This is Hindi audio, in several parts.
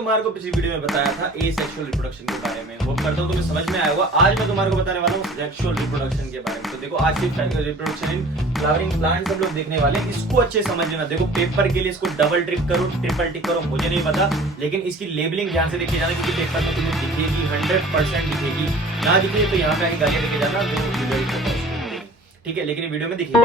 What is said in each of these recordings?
तुम्हारे को पिछली वीडियो में बताया था एसेक्सुअल रिप्रोडक्शन के बारे में, वो करता हूँ तुम्हें समझ में आया होगा। आज मैं तुम्हारे को बताने वाला हूँ सेक्सुअल रिप्रोडक्शन के बारे में। तो देखो आज की रिप्रोडक्शन इन फ्लावरिंग प्लांट्स हम लोग देखने वाले हैं। इसको अच्छे समझ लेना। देखो पेपर के लिए इसको डबल ट्रिक करो, ट्रिपल टिक करो, मुझे नहीं पता, लेकिन इसकी लेबलिंग ध्यान से देखिए जाना, क्योंकि पेपर में तुम्हें दिखेगी, 100% दिखेगी। ना दिखे तो यहाँ पे आगे गालियां देखे जाना, ठीक है, लेकिन वीडियो में दिखेगी।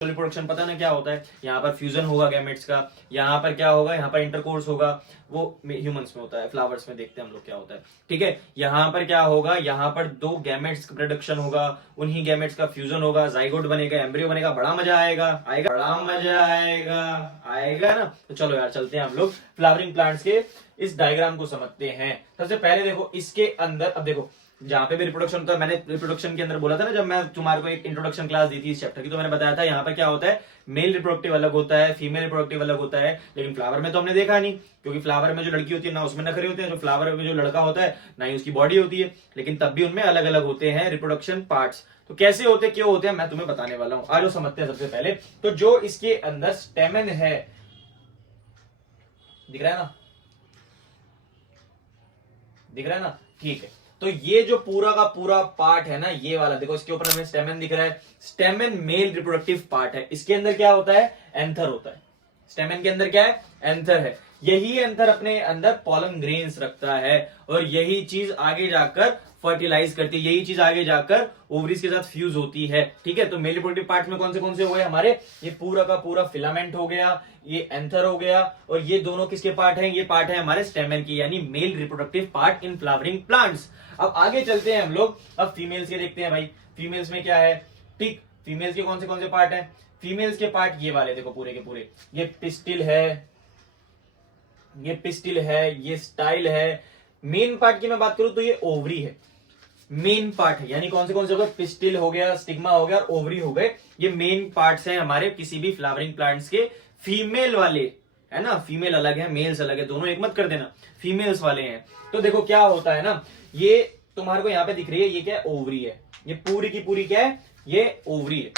रिप्रोडक्शन पता ना क्या होता है। यहाँ पर फ्यूजन होगा गैमेट्स का, यहाँ पर क्या होगा, यहाँ पर इंटरकोर्स होगा, वो ह्यूमंस में होता है, फ्लावर्स में देखते हैं हम लोग क्या होता है, ठीक है। यहाँ पर क्या होगा, यहाँ पर दो गैमेट्स का प्रोडक्शन होगा, उन्हीं गैमेट्स का फ्यूजन होगा, जाइगोट बनेगा, एम्ब्रियो बनेगा। बड़ा मजा आएगा, बड़ा मजा आएगा ना। तो चलो यार चलते हैं हम लोग फ्लावरिंग प्लांट्स के इस डायग्राम को समझते हैं। सबसे पहले देखो इसके अंदर, अब देखो जहां पे भी रिप्रोडक्शन होता है, मैंने रिप्रोडक्शन के अंदर बोला था ना, जब मैं तुम्हारे को एक इंट्रोडक्शन क्लास दी थी इस चैप्टर की, तो मैंने बताया था यहाँ पर क्या होता है, मेल रिप्रोडक्टिव अलग होता है, फीमेल रिप्रोडक्टिव अलग होता है। लेकिन फ्लावर में तो हमने देखा नहीं, क्योंकि फ्लावर में जो लड़की होती है ना उसमें नखरे होते हैं, जो फ्लावर में जो लड़का होता है ना ही उसकी बॉडी होती है, लेकिन तब भी उनमें अलग अलग होते हैं रिप्रोडक्शन पार्ट्स। तो कैसे होते क्यों होते हैं मैं तुम्हें बताने वाला हूं। आज समझते हैं सबसे पहले। तो जो इसके अंदर स्टेमन है, दिख रहा है ना, दिख रहा है ना, ठीक है। तो ये जो पूरा का पूरा पार्ट है ना, ये वाला देखो, इसके ऊपर हमें स्टेमन दिख रहा है। स्टेमन मेल रिप्रोडक्टिव पार्ट है। इसके अंदर क्या होता है, एंथर होता है। स्टेमन के अंदर क्या है, एंथर है। यही एंथर अपने अंदर पॉलन ग्रेन्स रखता है, और यही चीज आगे जाकर फर्टिलाइज करती है, यही चीज आगे जाकर ओवरीज के साथ फ्यूज होती है, ठीक है। तो मेल रिप्रोडक्टिव पार्ट में कौन से हुए हमारे, ये पूरा का पूरा फिलामेंट हो गया, ये एंथर हो गया, और ये दोनों किसके पार्ट हैं, ये पार्ट है हमारे स्टेमन की, यानी male reproductive part in flowering plants. अब आगे चलते हैं हम लोग, अब फीमेल्स के देखते हैं भाई। फीमेल्स में क्या है, ठीक, फीमेल्स के कौन से पार्ट हैं। फीमेल्स के पार्ट ये वाले देखो, पूरे के पूरे, ये पिस्टिल है, ये पिस्टिल है, ये स्टाइल है। मेन पार्ट की मैं बात करूं तो ये ओवरी है, मेन पार्ट है। यानी कौन से हो गए, पिस्टिल हो गया, स्टिग्मा हो गया और ओवरी हो गए। ये मेन पार्ट्स हैं हमारे किसी भी फ्लावरिंग प्लांट्स के। फीमेल वाले है ना, फीमेल अलग है, मेल्स अलग है, दोनों एक मत कर देना, फीमेल्स वाले हैं। तो देखो क्या होता है ना, ये तुम्हारे को यहाँ पे दिख रही है, ये क्या है, ओवरी है। ये पूरी की पूरी क्या है, ये ओवरी है,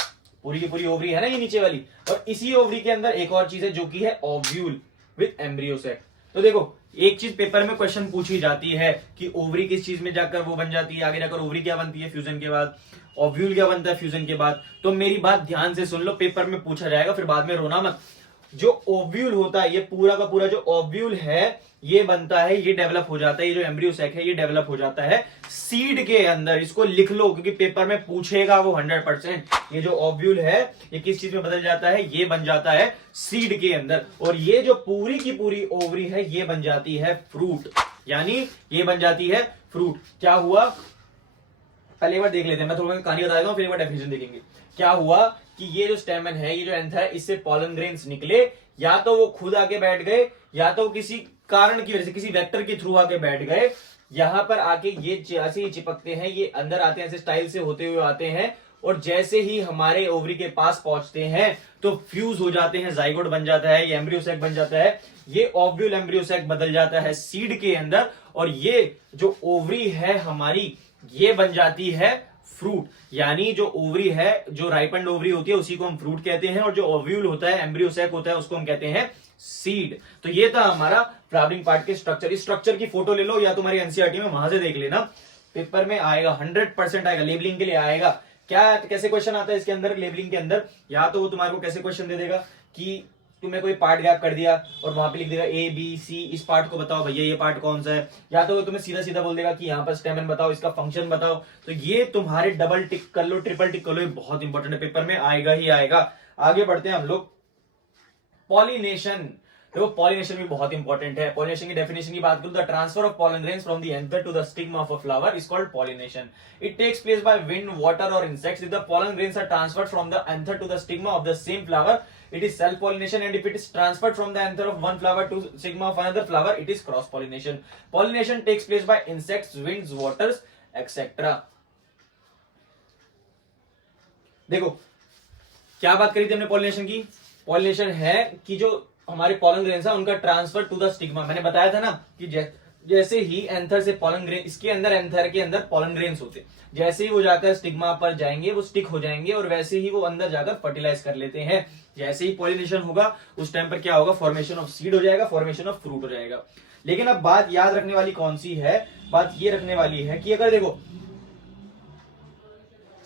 पूरी की पूरी ओवरी है ना, ये नीचे वाली। और इसी ओवरी के अंदर एक और चीज है जो कि है ओव्यूल विद एम्ब्रियो सेक। तो देखो एक चीज पेपर में क्वेश्चन पूछी जाती है कि ओवरी किस चीज में जाकर वो बन जाती है, आगे जाकर ओवरी क्या बनती है फ्यूजन के बाद, ओव्यूल क्या बनता है फ्यूजन के बाद। तो मेरी बात ध्यान से सुन लो, पेपर में पूछा जाएगा, फिर बाद में रोना मत। जो ओव्यूल होता है, ये पूरा का पूरा जो ओव्यूल है ये बनता है, ये डेवलप हो जाता है, ये जो एम्ब्रियो सैक है ये डेवलप हो जाता है सीड के अंदर। इसको लिख लो क्योंकि पेपर में पूछेगा वो 100%। ये जो ओव्यूल है ये किस चीज में बदल जाता है, ये बन जाता है सीड के अंदर, और ये जो पूरी की पूरी ओवरी है ये बन जाती है फ्रूट, यानी ये बन जाती है फ्रूट। क्या हुआ, पहले एक बार देख लेते हैं, मैं थोड़ा कहानी बता देता हूं, फिर एक बार डेफिनेशन देखेंगे। क्या हुआ कि ये जो स्टेमन है, ये जो एंथर है, इससे पॉलन ग्रेन्स निकले, या तो वो खुद आके बैठ गए, या तो किसी कारण की वजह से, किसी वेक्टर के थ्रू आके बैठ गए। यहां पर आके ये ऐसे ही चिपकते हैं, ये अंदर आते हैं, ऐसे स्टाइल से होते हुए आते हैं, और जैसे ही हमारे ओवरी के पास पहुंचते हैं तो फ्यूज हो जाते हैं, जाइगोट बन जाता है, ये एम्ब्रियो सैक बन जाता है, ये ओव्यूल एम्ब्रियो सैक बदल जाता है सीड के अंदर, और ये जो ओवरी है हमारी ये बन जाती है फ्रूट। यानी जो ओवरी है, जो राइपेंड ओवरी होती है उसी को हम फ्रूट कहते हैं, और जो ओव्यूल होता है, एम्ब्रियो सैक होता है, उसको हम कहते हैं सीड। तो ये था हमारा फ्लावरिंग पार्ट के स्ट्रक्चर। इस स्ट्रक्चर की फोटो ले लो या तुम्हारी एनसीईआरटी में, वहां से देख लेना, पेपर में आएगा, 100% आएगा, लेबलिंग के लिए आएगा। क्या कैसे क्वेश्चन आता है इसके अंदर, लेबलिंग के अंदर, या तो वो तुम्हारे को कैसे क्वेश्चन दे देगा कि तुम्हें कोई पार्ट गैप कर दिया और वहां पे लिख देगा ए बी सी, इस पार्ट को बताओ भैया ये पार्ट कौन सा है, या तो वो तुम्हें सीधा सीधा बोल देगा कि यहाँ पर स्टेमन बताओ, इसका फंक्शन बताओ। तो ये तुम्हारे डबल टिक कर लो, ट्रिपल टिक कर लो, ये बहुत इंपॉर्टेंट है, पेपर में आएगा ही आएगा। आगे बढ़ते हैं हम लोग, पॉलिनेशन। देखो पॉलिनेशन भी बहुत इंपॉर्टेंट है। पॉलिनेशन की डेफिनेशन की बात करूं, the transfer of pollen grains from the anther to the stigma of a flower is called pollination. It takes place by wind, water और insects. If the pollen grains are transferred from the anther to the stigma of the same flower, it is self pollination, and if it is transferred from the anther of one flower to stigma of another flower, it is cross pollination. Pollination takes place by insects, winds, waters, etc. देखो क्या बात करी थी हमने पॉलिनेशन की। पॉलिनेशन है कि जो हमारे पॉलन ग्रेन्स है उनका ट्रांसफर टू द स्टिग्मा। मैंने बताया था ना कि जैसे ही एंथर से पॉलन ग्रेन, इसके अंदर एंथर के अंदर पॉलन ग्रेन्स होते हैं, जैसे ही वो जाकर स्टिग्मा पर जाएंगे वो स्टिक हो जाएंगे और वैसे ही वो अंदर जाकर फर्टिलाइज कर लेते हैं। जैसे ही पॉलिनेशन होगा उस टाइम पर क्या होगा, फॉर्मेशन ऑफ सीड हो जाएगा, फॉर्मेशन ऑफ फ्रूट हो जाएगा। लेकिन अब बात याद रखने वाली कौन सी है, बात ये रखने वाली है कि अगर देखो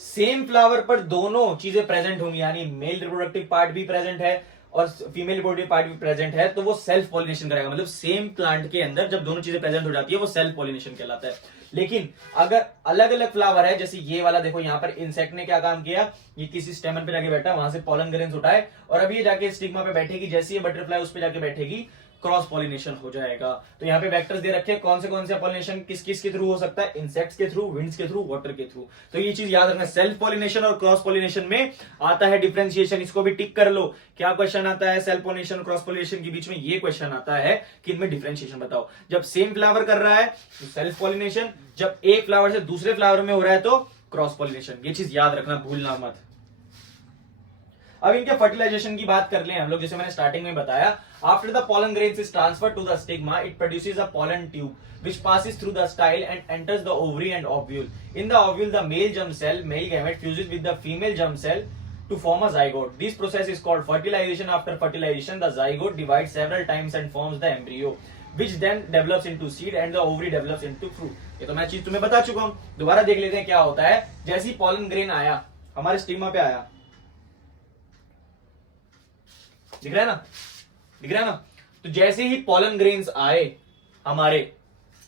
सेम फ्लावर पर दोनों चीजें प्रेजेंट होंगी, यानी मेल रिप्रोडक्टिव पार्ट भी प्रेजेंट है और फीमेल रिप्रोडक्टिव पार्ट भी प्रेजेंट है, तो वो सेल्फ पॉलिनेशन करेगा। मतलब सेम प्लांट के अंदर जब दोनों चीजें प्रेजेंट हो जाती है वो सेल्फ पॉलिनेशन कहलाता है। लेकिन अगर अलग अलग फ्लावर है, जैसे ये वाला देखो, यहाँ पर इंसेक्ट ने क्या काम किया, ये किसी स्टेमन पे जाके बैठा, वहां से पॉलन ग्रेन्स उठाए और अभी ये जाके स्टिग्मा पे बैठेगी, जैसे ये बटरफ्लाई उस पे जाके बैठेगी क्रॉस पॉलिनेशन हो जाएगा। तो यहाँ पे वेक्टर्स दे रखे हैं कौन से पॉलिनेशन किस किस के थ्रू हो सकता है, इंसेक्ट्स के थ्रू, विंड्स के थ्रू, वाटर के थ्रू। तो ये चीज याद रखना, सेल्फ पॉलिनेशन और क्रॉस पॉलिनेशन में आता है डिफरेंशिएशन, इसको भी टिक कर लो। क्या क्वेश्चन आता है सेल्फ पॉलिनेशन और क्रॉस पॉलिनेशन के बीच में, ये क्वेश्चन आता है कि इनमें डिफरेंशिएशन बताओ। जब सेम फ्लावर कर रहा है तो सेल्फ पॉलिनेशन, जब एक फ्लावर से दूसरे फ्लावर में हो रहा है तो क्रॉस पॉलिनेशन। ये चीज याद रखना, भूलना मत। अब इनके फर्टिलाइजेशन की बात कर लें हम लोग, जैसे मैंने स्टार्टिंग में बताया, after the pollen grains is transferred to the stigma, it produces a pollen tube which passes through the style and enters the ovary and ovule. In the ovule, the male germ cell, male gamete, fuses with the female germ cell to form a zygote. This process is called fertilization. After fertilization, the zygote divides several times and forms the embryo, which then develops into seed and the ovary develops into fruit. ये तो मैं चीज तुम्हें बता चुका हूं, दोबारा देख लेते हैं क्या होता है। जैसे ही pollen grain आया हमारे स्टिग्मा पे आया, दिख रहा है ना, दिख रहा है ना, तो जैसे ही पॉलन ग्रेन्स आए हमारे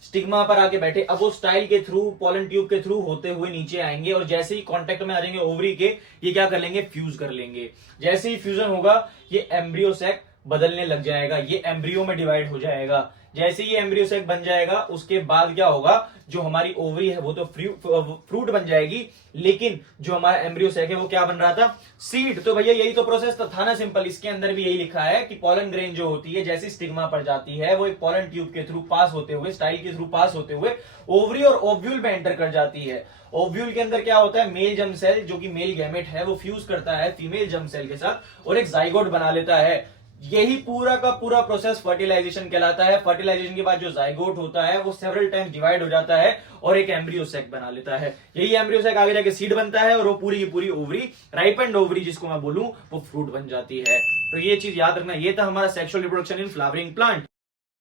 स्टिग्मा पर आके बैठे, अब वो स्टाइल के थ्रू, पॉलन ट्यूब के थ्रू होते हुए नीचे आएंगे और जैसे ही कांटेक्ट में आ जाएंगे ओवरी के, ये क्या कर लेंगे, फ्यूज कर लेंगे। जैसे ही फ्यूजन होगा ये एम्ब्रियो सैक बदलने लग जाएगा, ये एम्ब्रियो में डिवाइड हो जाएगा। जैसे ये एम्ब्रियो सैक बन जाएगा उसके बाद क्या होगा, जो हमारी ओवरी है वो तो फ्रूट बन जाएगी, लेकिन जो हमारा एम्ब्रियो सैक है वो क्या बन रहा था, सीड। तो भैया यही तो प्रोसेस था ना, सिंपल। इसके अंदर भी यही लिखा है कि पॉलन ग्रेन जो होती है जैसे स्टिग्मा पर जाती है वो एक पॉलन ट्यूब के थ्रू पास होते हुए, स्टाइल के थ्रू पास होते हुए ओवरी और ओव्यूल में एंटर कर जाती है। ओव्यूल के अंदर क्या होता है, मेल जर्म सेल जो कि मेल गैमेट है वो फ्यूज करता है फीमेल जर्म सेल के साथ और एक जाइगोट बना लेता है। यही पूरा का पूरा प्रोसेस फर्टिलाइजेशन कहलाता है। फर्टिलाइजेशन के बाद जो जाइगोट होता है वो सेवरल टाइम्स डिवाइड हो जाता है और एक एम्ब्रियो सैक बना लेता है। यही एम्ब्रियो सैक आगे जाके सीड बनता है और वो पूरी की पूरी ओवरी, राइपेंड ओवरी जिसको मैं बोलूं, वो फ्रूट बन जाती है। तो ये चीज याद रखना। ये था हमारा sexual reproduction in flowering plant.